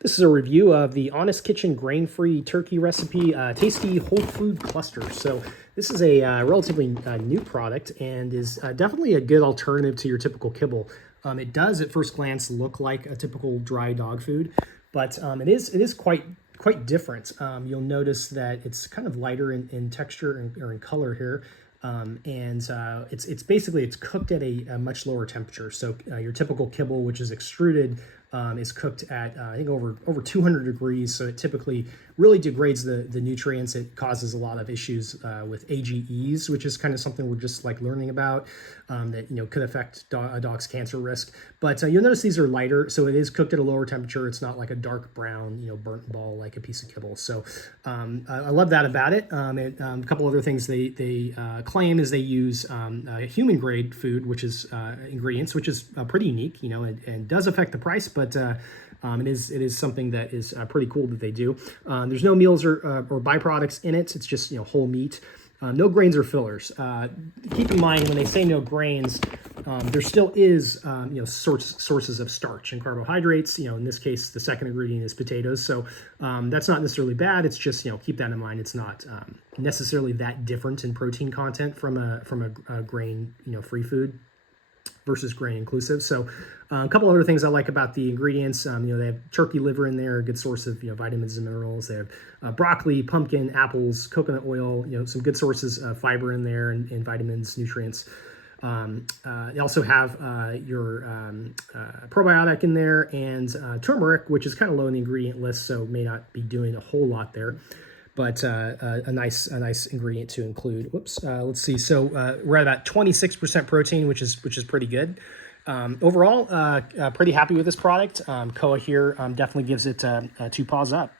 This is a review of the Honest Kitchen grain-free turkey recipe, tasty whole food cluster. So this is a relatively new product and is definitely a good alternative to your typical kibble. It does at first glance look like a typical dry dog food, but it is quite different. You'll notice that it's kind of lighter in texture or in color here. It's basically it's cooked at a much lower temperature. So your typical kibble, which is extruded, is cooked at I think over 200 degrees. So it typically really degrades the nutrients. It causes a lot of issues with AGEs, which is kind of something we're just like learning about that could affect a dog's cancer risk. But you'll notice these are lighter, so it is cooked at a lower temperature. It's not like a dark brown burnt ball like a piece of kibble. So I love that about it. A couple other things they claim is they use human grade food, which is ingredients, which is pretty unique, and does affect the price, but it is something that is pretty cool that they do. There's no meals or byproducts in it. It's just whole meat. No grains or fillers. Keep in mind when they say no grains, there still is sources of starch and carbohydrates. In this case, the second ingredient is potatoes. So that's not necessarily bad. It's just keep that in mind. It's not necessarily that different in protein content from a grain free food versus grain inclusive. So a couple other things I like about the ingredients, they have turkey liver in there, a good source of vitamins and minerals. They have broccoli, pumpkin, apples, coconut oil, some good sources of fiber in there and vitamins, nutrients. They also have your probiotic in there and turmeric, which is kind of low in the ingredient list, so may not be doing a whole lot there. But a nice ingredient to include. Whoops. Let's see. So we're at about 26% protein, which is pretty good. Overall, pretty happy with this product. Koa here definitely gives it 2 paws up.